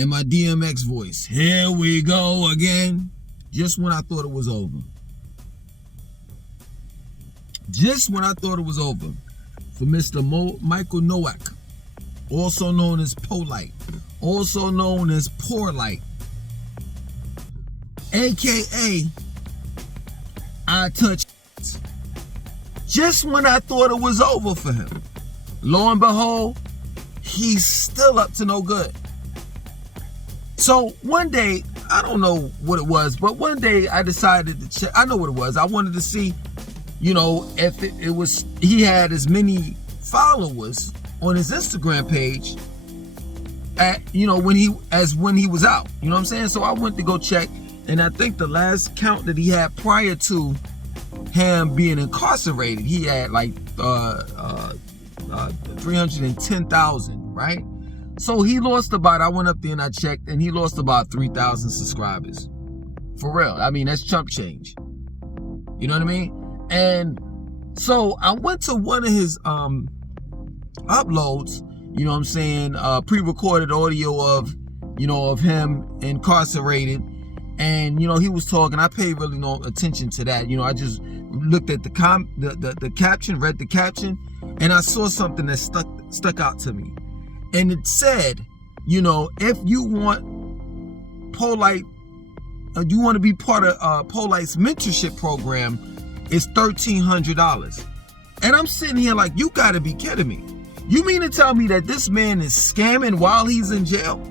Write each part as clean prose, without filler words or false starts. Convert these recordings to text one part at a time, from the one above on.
in my DMX voice. Here we go again. Just when I thought it was over. Just when I thought it was over. For Mr. Michael Nowak, also known as Polight, also known as Polight, aka I Touch. Just when I thought it was over for him, lo and behold, he's still up to no good. So one day, I don't know what it was, but one day I decided to check. I know what it was. I wanted to see, if it was, he had as many followers on his Instagram page when he was out. You know what I'm saying? So I went to go check, and I think the last count that he had prior to him being incarcerated, he had like 310,000, right? So he lost about, I went up there and I checked, and he lost about 3,000 subscribers. For real. I mean, that's chump change. You know what I mean? And so I went to one of his uploads, you know what I'm saying, pre-recorded audio of him incarcerated. And, he was talking. I paid really no attention to that. I just looked at the caption, read the caption, and I saw something that stuck out to me. And it said, if you want Polight, you want to be part of Polight's mentorship program, it's $1,300. And I'm sitting here like, you got to be kidding me. You mean to tell me that this man is scamming while he's in jail?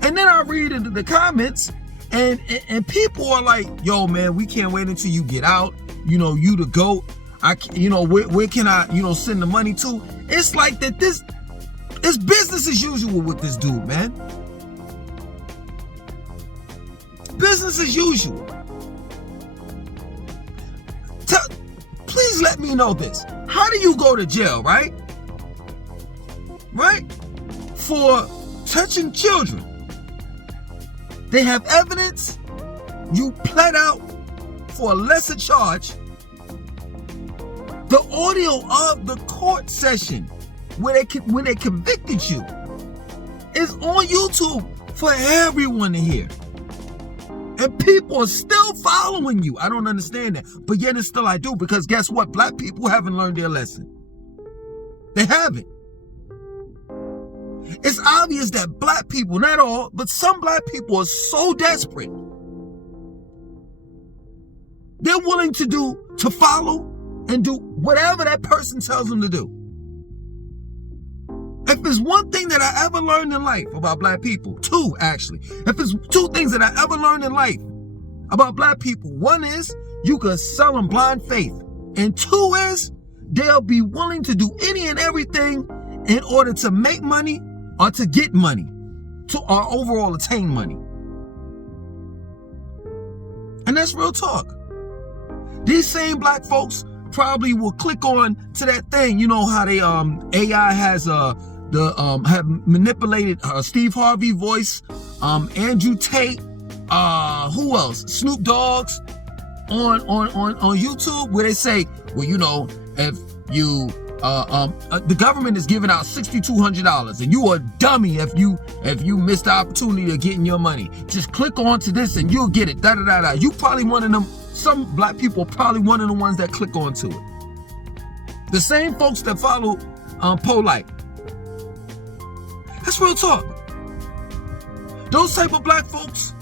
And then I read into the comments, and people are like, yo, man, we can't wait until you get out. You the GOAT. Where can I, send the money to? It's like that it's business as usual with this dude, man. Business as usual. Please let me know this. How do you go to jail, right? Right? For touching children. They have evidence. You pled out for a lesser charge. The audio of the court session when they convicted you is on YouTube for everyone to hear. And people are still following you. I don't understand that. But yet and still I do, because guess what? Black people haven't learned their lesson. They haven't. It's obvious that black people, not all, but some black people are so desperate. They're willing to follow and do whatever that person tells them to do. If there's one thing that I ever learned in life about black people, two actually. If there's two things that I ever learned in life about black people, one is you can sell them blind faith. And two is they'll be willing to do any and everything in order to make money or to get money, or overall attain money. And that's real talk. These same black folks probably will click on to that thing. You know how they AI has have manipulated Steve Harvey voice, Andrew Tate, who else? Snoop Dogg's on YouTube, where they say, well, if you the government is giving out $6,200 and you are a dummy if you missed the opportunity of getting your money. Just click on to this and you'll get it. Da da da da. You probably one of them. Some black people are probably one of the ones that click onto it. The same folks that follow Polight. That's real talk. Those type of black folks,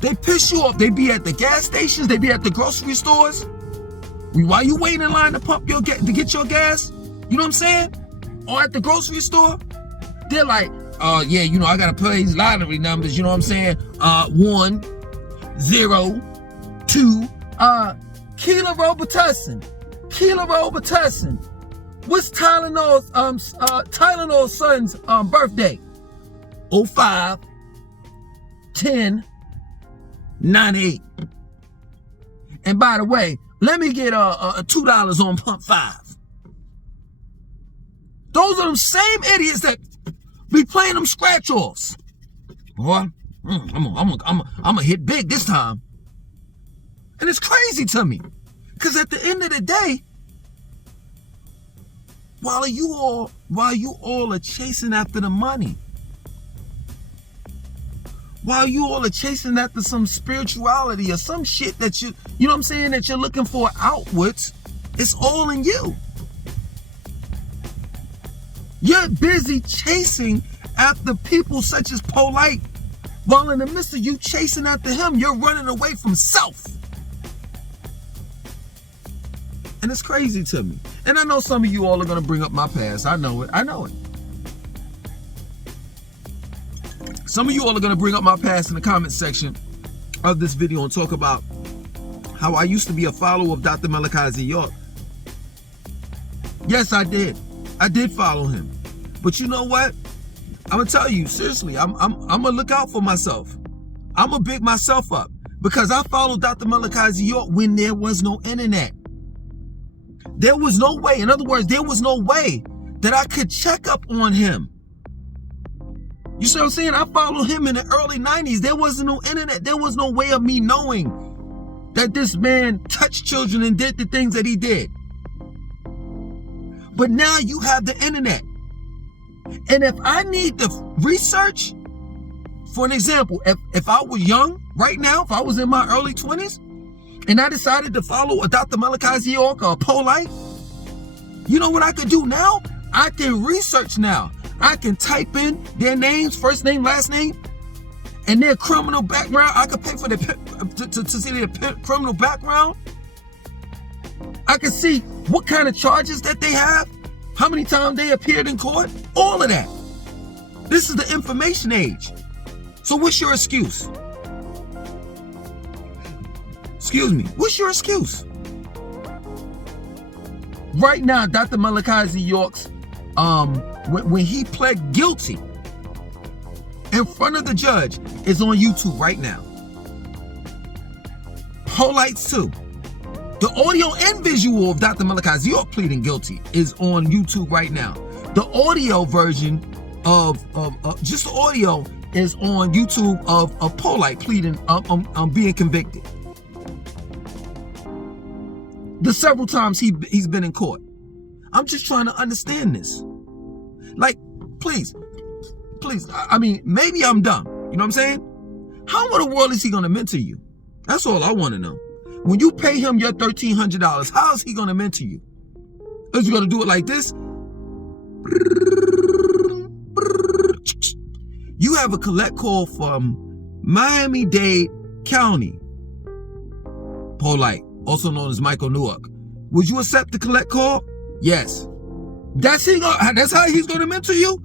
they piss you off. They be at the gas stations. They be at the grocery stores. While you waiting in line to get your gas, you know what I'm saying? Or at the grocery store, they're like, yeah, I gotta play these lottery numbers, you know what I'm saying? 1, 0, 2, Kilo Robitussin. What's Tylenol's son's birthday? 05 10 98. And by the way, let me get a $2 on pump 5. Those are them same idiots that be playing them scratch offs. Boy, I'm gonna hit big this time. And it's crazy to me, because at the end of the day, while you all are chasing after the money, while you all are chasing after some spirituality or some shit that you know what I'm saying, that you're looking for outwards, it's all in you. You're busy chasing after people such as Polight, while in the midst of you chasing after him, you're running away from self. And it's crazy to me. And I know some of you all are going to bring up my past. I know it. Some of you all are going to bring up my past in the comment section of this video and talk about how I used to be a follower of Dr. Malachi York. Yes, I did. I did follow him. But you know what? I'm going to tell you, seriously, I'm going to look out for myself. I'm going to big myself up because I followed Dr. Malachi York when there was no internet. There was no way, in other words, there was no way that I could check up on him. You see what I'm saying? I followed him in the early 90s. There wasn't no internet. There was no way of me knowing that this man touched children and did the things that he did. But now you have the internet. And if I need to research, for an example, if I was young right now, if I was in my early 20s, and I decided to follow a Dr. Malachi York or a Polight, you know what I could do now? I can research now. I can type in their names, first name, last name, and their criminal background. I could pay for their to see their criminal background. I can see what kind of charges that they have, how many times they appeared in court, all of that. This is the information age. So what's your excuse? Excuse me, what's your excuse? Right now, Dr. Malachi York's, when he pled guilty in front of the judge, is on YouTube right now. Polight's too. The audio and visual of Dr. Malachi York pleading guilty is on YouTube right now. The audio version of just the audio is on YouTube of Polight pleading being convicted. The several times he's been in court. I'm just trying to understand this. Like, please, I mean, maybe I'm dumb. You know what I'm saying? How in the world is he going to mentor you? That's all I want to know. When you pay him your $1,300, how is he going to mentor you? Is he going to do it like this? You have a collect call from Miami-Dade County. Polight, also known as Michael Newark. Would you accept the collect call? Yes. That's how he's going to mentor you?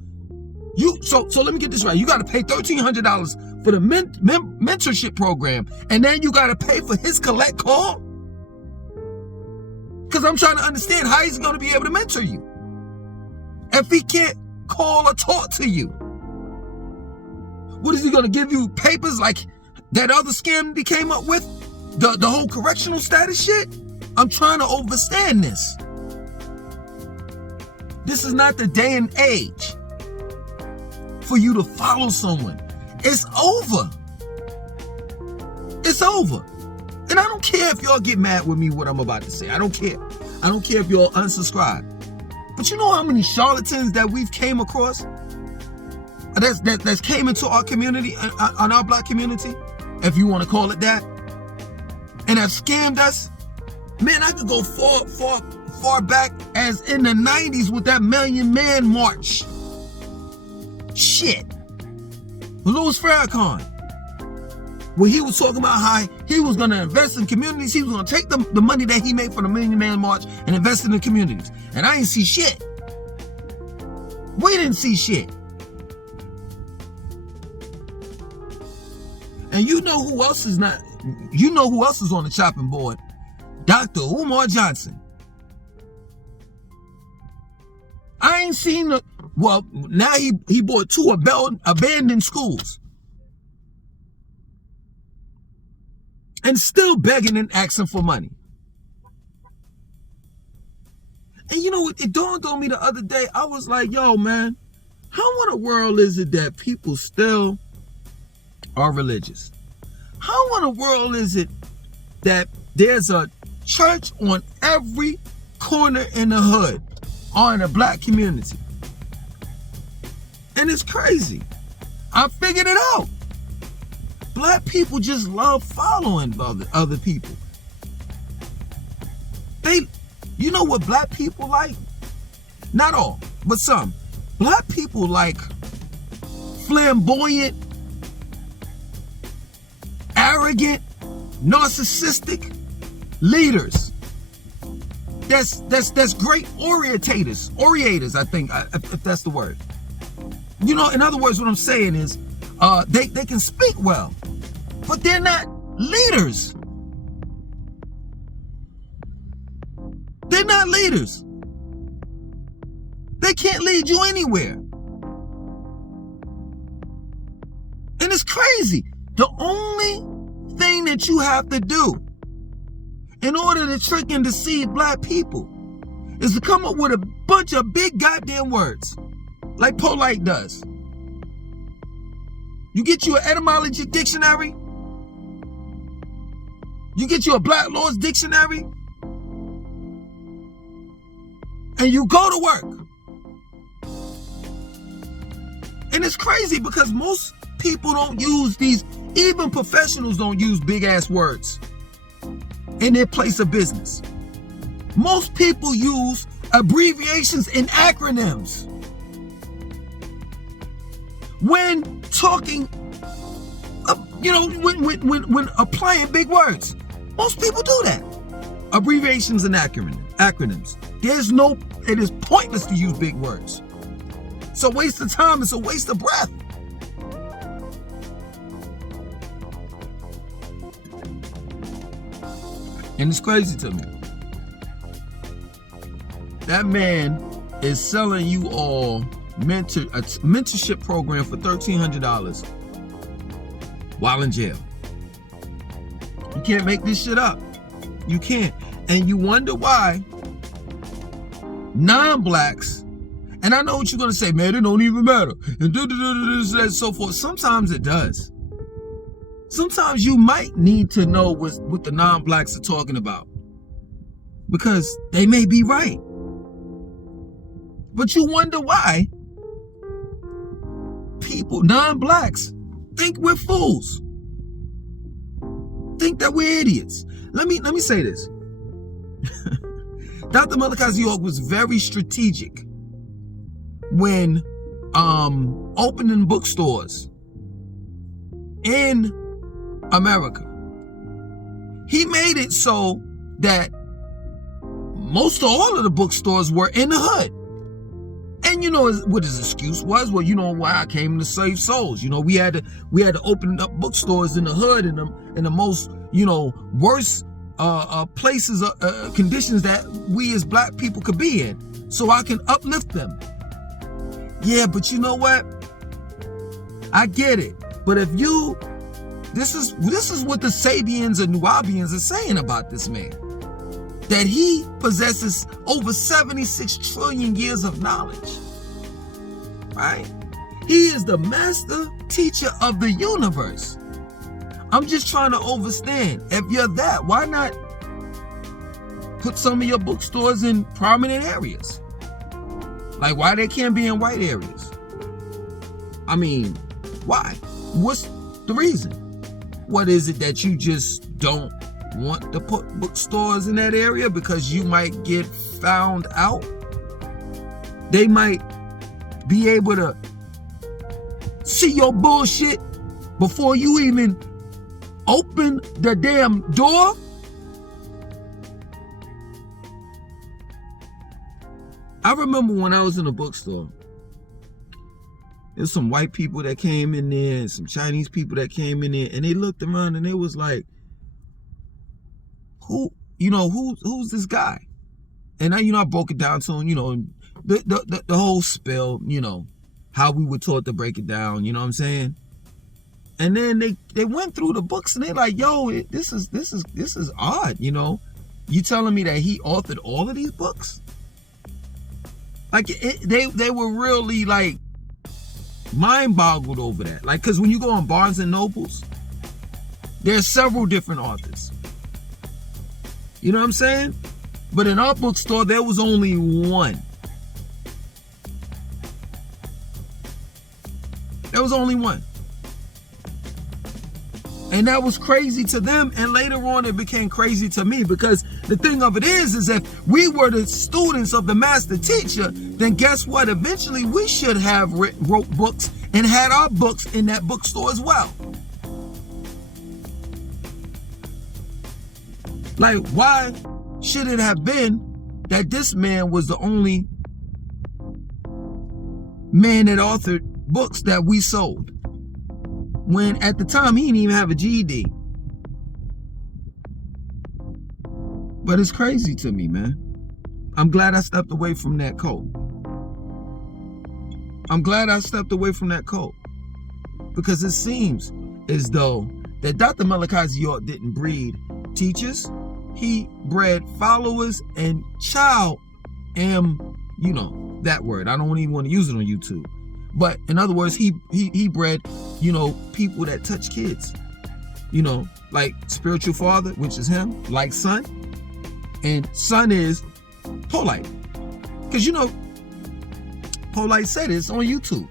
So let me get this right. You got to pay $1,300 for the mentorship program, and then you got to pay for his collect call? Because I'm trying to understand how he's going to be able to mentor you if he can't call or talk to you. What is he going to give you, papers like that other scam that he came up with? The whole correctional status shit? I'm trying to understand this. This is not the day and age for you to follow someone. It's over. It's over. And I don't care if y'all get mad with me what I'm about to say. I don't care. I don't care if y'all unsubscribe. But you know how many charlatans that we've came across? That's came into our community, on our black community, if you want to call it that, and have scammed us. Man, I could go far back as in the 90s with that Million Man March. Shit. Louis Farrakhan. Where he was talking about how he was going to invest in communities. He was going to take the money that he made from the Million Man March and invest it in communities. And I didn't see shit. We didn't see shit. And you know who else is not, you know who else is on the chopping board? Dr. Umar Johnson. I ain't seen well, now he bought 2 abandoned schools. And still begging and asking for money. And you know what, it dawned on me the other day. I was like, yo, man, how in the world is it that people still are religious? How in the world is it that there's a church on every corner in the hood or in a black community? And it's crazy. I figured it out. Black people just love following other people. You know what black people like? Not all, but some. Black people like flamboyant, arrogant, narcissistic leaders. That's great orators, I think, if that's the word. You know, in other words, what I'm saying is, they can speak well, but they're not leaders. They're not leaders. They can't lead you anywhere. And it's crazy. The only thing that you have to do in order to trick and deceive black people is to come up with a bunch of big goddamn words, like Polight does. You get you an etymology dictionary. You get you a Black Law's dictionary. And you go to work. And it's crazy because most people don't use these, even professionals don't use big ass words in their place of business. Most people use abbreviations and acronyms when talking, when applying big words. Most people do that. Abbreviations and acronyms. It is pointless to use big words. It's a waste of time. It's a waste of breath. And it's crazy to me. That man is selling you all a mentorship program for $1,300 while in jail. You can't make this shit up. You can't. And you wonder why non-blacks, and I know what you're going to say, man, it don't even matter, and so forth. Sometimes it does. Sometimes you might need to know what the non-blacks are talking about, because they may be right. But you wonder why people, non-blacks, think we're fools, think that we're idiots. Let me say this. Dr. Malachi was very strategic when opening bookstores in America. He made it so that most all of the bookstores were in the hood. And you know what his excuse was? Well, you know why I came to save souls. You know, we had to open up bookstores in the hood in the most, worst places, conditions that we as black people could be in, so I can uplift them. Yeah, but you know what? I get it. But if this is what the Sabians and Nubians are saying about this man, that he possesses over 76 trillion years of knowledge, right? He is the master teacher of the universe. I'm just trying to understand, if you're that, why not put some of your bookstores in prominent areas? Like, why they can't be in white areas? I mean, why? What's the reason? What is it that you just don't want to put bookstores in that area? Because you might get found out? They might be able to see your bullshit before you even open the damn door? I remember when I was in a bookstore, there's some white people that came in there and some Chinese people that came in there, and they looked around and they was like, who's this guy? And I broke it down to them, the whole spill, how we were taught to break it down, you know what I'm saying? And then they went through the books and they're like, yo, this is odd, You telling me that he authored all of these books? Like, they were really like mind boggled over that. Like, because when you go on Barnes and Nobles, there's several different authors. You know what I'm saying? But in our bookstore, there was only one. There was only one. And that was crazy to them, and later on it became crazy to me, because the thing of it is if we were the students of the master teacher, then guess what? Eventually we should have wrote books and had our books in that bookstore as well. Like, why should it have been that this man was the only man that authored books that we sold, when at the time he didn't even have a GED? But it's crazy to me, man. I'm glad I stepped away from that cult. I'm glad I stepped away from that cult, because it seems as though that Dr. Malachi York didn't breed teachers. He bred followers and that word. I don't even want to use it on YouTube. But in other words, he bred, people that touch kids. Like spiritual father, which is him, like son. And son is Polight. Because Polight said it's on YouTube.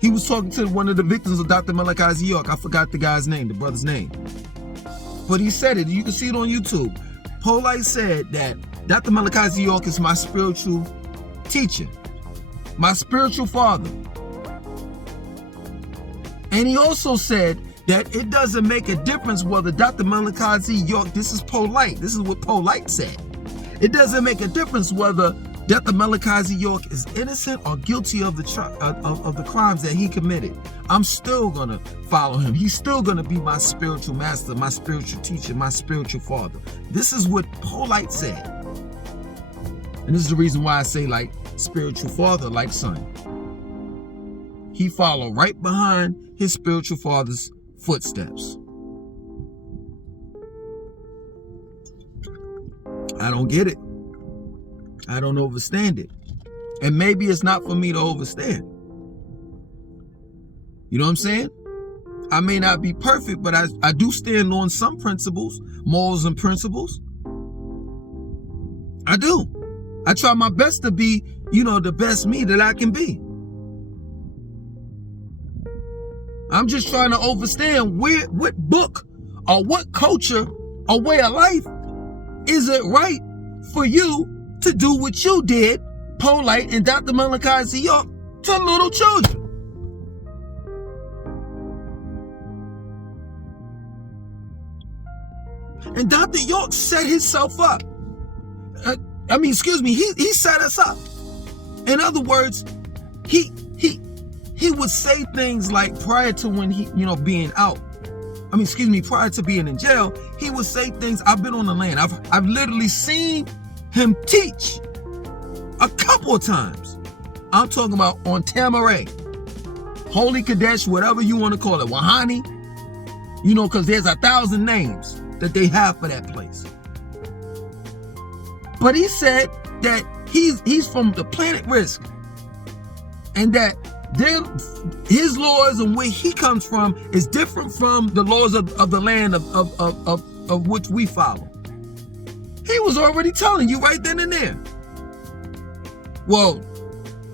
He was talking to one of the victims of Dr. Malachi York. I forgot the guy's name, the brother's name. But he said it. You can see it on YouTube. Polight said that Dr. Malachi York is my spiritual teacher, my spiritual father. And he also said that it doesn't make a difference whether Dr. Malachi York, this is Polight, this is what Polight said. It doesn't make a difference whether Dr. Malachi York is innocent or guilty of the crimes that he committed. I'm still going to follow him. He's still going to be my spiritual master, my spiritual teacher, my spiritual father. This is what Polight said. And this is the reason why I say like spiritual father, like son. He followed right behind his spiritual father's footsteps. I don't get it. I don't understand it. And maybe it's not for me to understand. You know what I'm saying? I may not be perfect, but I do stand on some principles, morals and principles. I do. I try my best to be, the best me that I can be. I'm just trying to understand what book or what culture or way of life is it right for you to do what you did, Polight and Dr. Malachi York, to little children. And Dr. York set himself up. He set us up. In other words, he would say things like prior to when he, being out. Prior to being in jail, he would say things. I've been on the land. I've literally seen him teach a couple of times. I'm talking about on Tamaray, Holy Kadesh, whatever you want to call it, Wahani, because there's 1,000 names that they have for that place. But he said that he's from the planet Risk, and that his laws and where he comes from is different from the laws of the land of which we follow. He was already telling you right then and there. Well,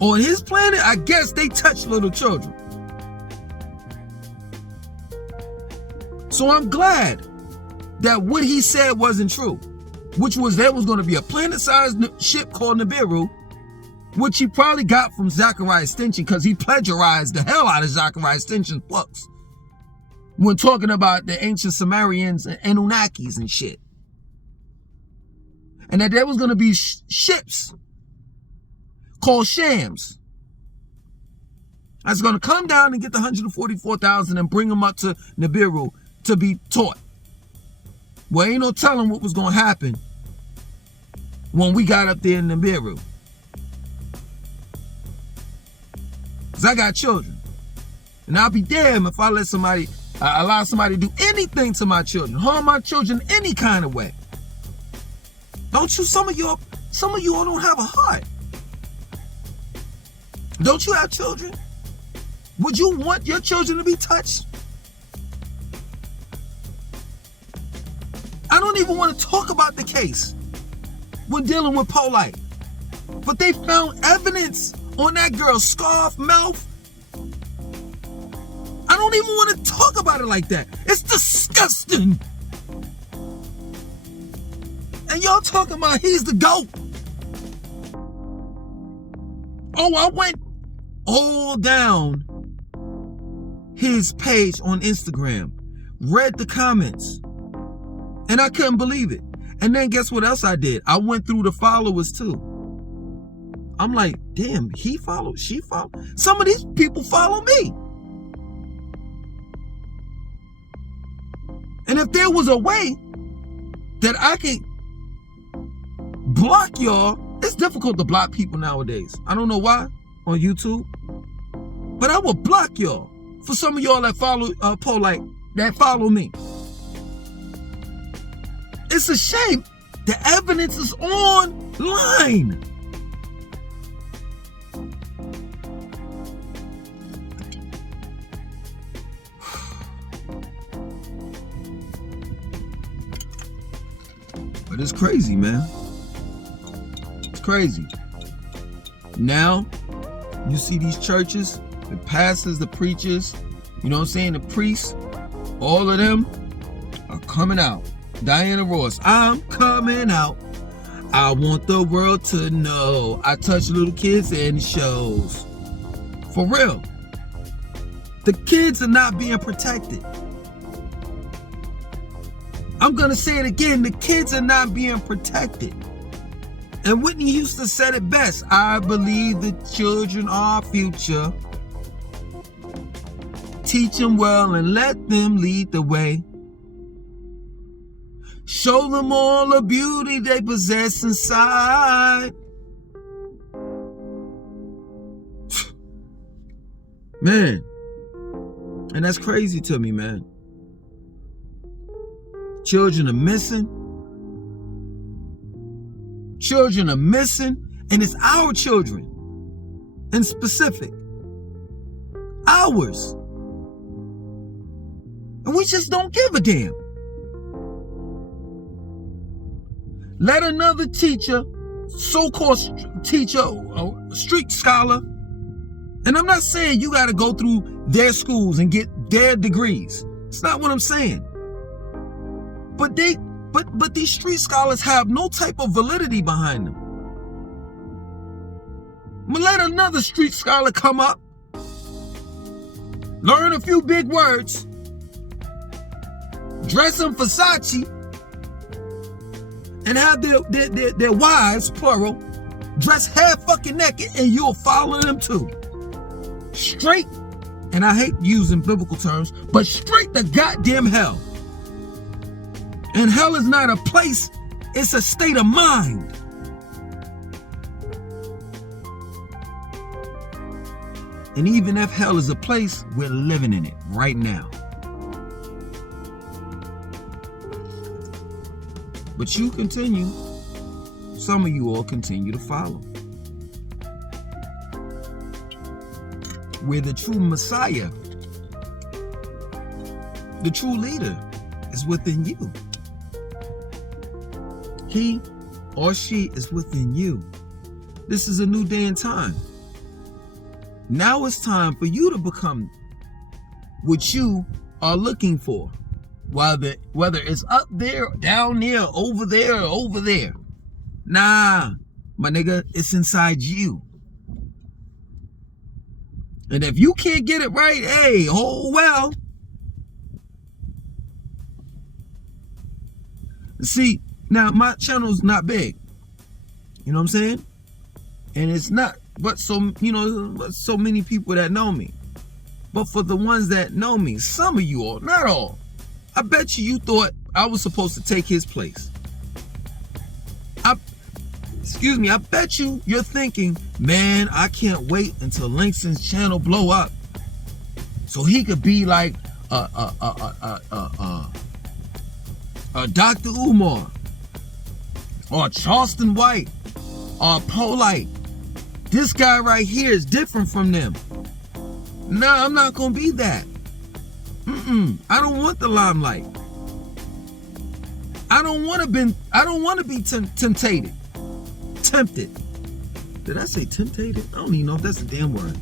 on his planet, I guess they touch little children. So I'm glad that what he said wasn't true, which was there was going to be a planet-sized ship called Nibiru, which he probably got from Zachariah Stinson, because he plagiarized the hell out of Zachariah Stinson's books when talking about the ancient Sumerians and Anunnakis and shit. And that there was going to be ships called Shams that's going to come down and get the 144,000 and bring them up to Nibiru to be taught. Well, ain't no telling what was going to happen when we got up there in Nibiru. Because I got children. And I'll be damned if I allow somebody to do anything to my children, harm my children any kind of way. Don't you, some of you all don't have a heart. Don't you have children? Would you want your children to be touched? I don't even want to talk about the case when dealing with Polight. But they found evidence on that girl's scarf, mouth. I don't even want to talk about it like that. It's disgusting. And y'all talking about he's the GOAT. Oh, I went all down his page on Instagram, read the comments, and I couldn't believe it. And then guess what else I did? I went through the followers too. I'm like, damn, he followed, she followed. Some of these people follow me. And if there was a way that I could block y'all, it's difficult to block people nowadays. I don't know why on YouTube, but I will block y'all for some of y'all that follow Polight, that follow me. It's a shame the evidence is online. But it's crazy, man. It's crazy. Now, you see these churches, the pastors, the preachers, you know what I'm saying, the priests, all of them are coming out. Diana Ross, I'm coming out. I want the world to know I touch little kids in shows. For real. The kids are not being protected. I'm going to say it again. The kids are not being protected. And Whitney Houston said it best. I believe the children are our future. Teach them well and let them lead the way. Show them all the beauty they possess inside. Man. And that's crazy to me, man. Children are missing. Children are missing. And it's our children. In specific. Ours. And we just don't give a damn. Let another teacher, so-called teacher, street scholar, and I'm not saying you got to go through their schools and get their degrees. It's not what I'm saying. But these street scholars have no type of validity behind them. But let another street scholar come up, learn a few big words, dress in Versace, and have their wives, plural, dress half fucking naked, and you'll follow them too. Straight, and I hate using biblical terms, but straight to goddamn hell. And hell is not a place, it's a state of mind. And even if hell is a place, we're living in it right now. But you continue, some of you all continue to follow. Where the true Messiah, the true leader, is within you. He or she is within you. This is a new day and time. Now it's time for you to become what you are looking for. Whether it's up there, down there, over there, or over there. Nah, my nigga, it's inside you. And if you can't get it right, hey, oh well. See, now my channel's not big. You know what I'm saying? And it's not, but so many people that know me. But for the ones that know me, some of you all, not all, I bet you thought I was supposed to take his place. I bet you're thinking, man, I can't wait until Langston's channel blow up so he could be like Dr. Umar or Charleston White or Polight. This guy right here is different from them. Nah, I'm not gonna be that. I don't want the limelight. I don't want to be tempted. Did I say tempted? I don't even know if that's a damn word.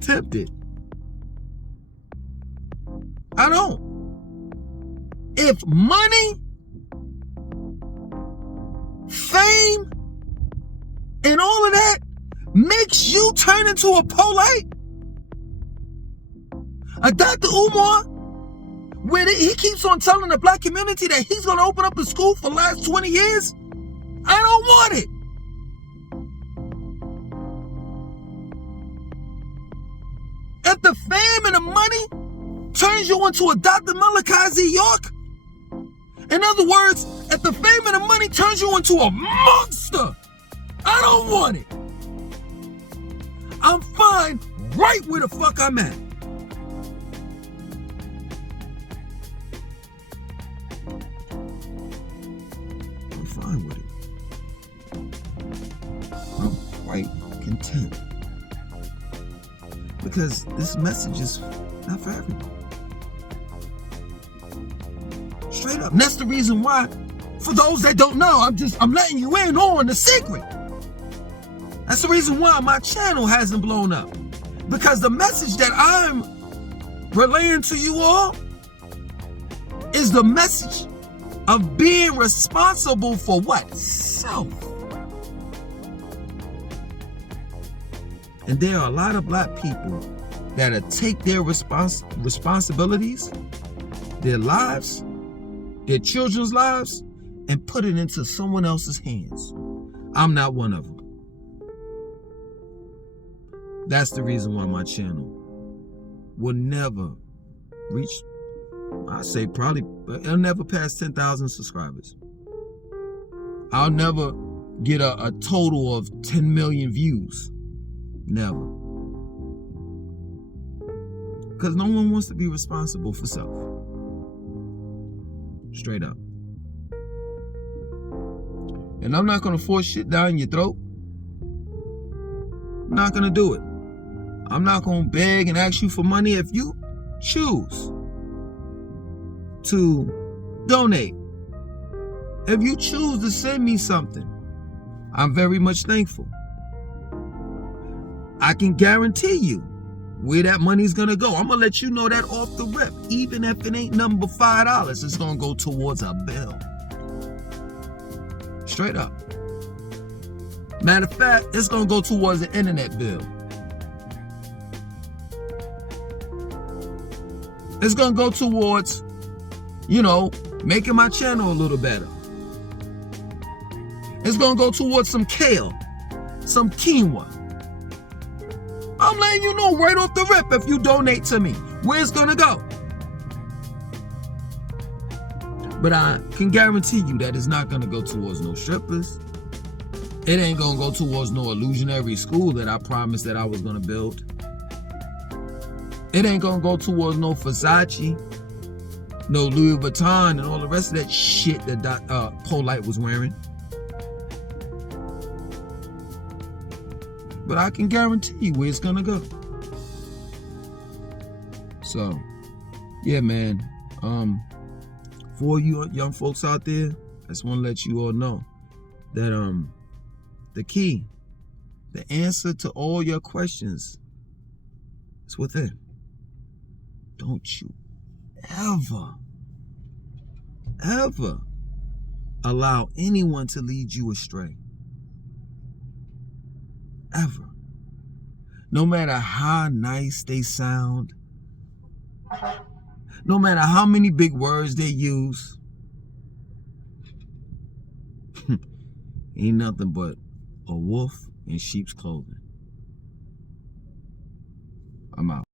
Tempted. I don't. If money, fame, and all of that makes you turn into a Polight, a Dr. Umar, where he keeps on telling the black community that he's going to open up a school for the last 20 years, I don't want it. If the fame and the money turns you into a Dr. Malachi Z. York, in other words, if the fame and the money turns you into a monster, I don't want it. I'm fine right where the fuck I'm at. I'm fine with it. I'm quite content. Because this message is not for everyone. Straight up. And that's the reason why, for those that don't know, I'm letting you in on the secret. That's the reason why my channel hasn't blown up. Because the message that I'm relaying to you all is the message of being responsible for what? Self. And there are a lot of black people that'll take their responsibilities, their lives, their children's lives, and put it into someone else's hands. I'm not one of them. That's the reason why my channel will never reach, I say probably, it'll never pass 10,000 subscribers. I'll never get a total of 10 million views. Never. Because no one wants to be responsible for self. Straight up. And I'm not going to force shit down your throat. I'm not going to do it. I'm not going to beg and ask you for money. If you choose to donate, if you choose to send me something, I'm very much thankful. I can guarantee you where that money's going to go. I'm going to let you know that off the rip. Even if it ain't nothing but $5, it's going to go towards a bill. Straight up. Matter of fact, it's going to go towards an internet bill. It's going to go towards, making my channel a little better. It's going to go towards some kale, some quinoa. I'm letting you know right off the rip, if you donate to me, where it's going to go. But I can guarantee you that it's not going to go towards no strippers. It ain't going to go towards no illusionary school that I promised that I was going to build. It ain't going to go towards no Versace, no Louis Vuitton, and all the rest of that shit that Polight was wearing. But I can guarantee you where it's going to go. So, yeah, man. For you young folks out there, I just want to let you all know that the key, the answer to all your questions is within. Don't you ever allow anyone to lead you astray. Ever. No matter how nice they sound, no matter how many big words they use, ain't nothing but a wolf in sheep's clothing. I'm out.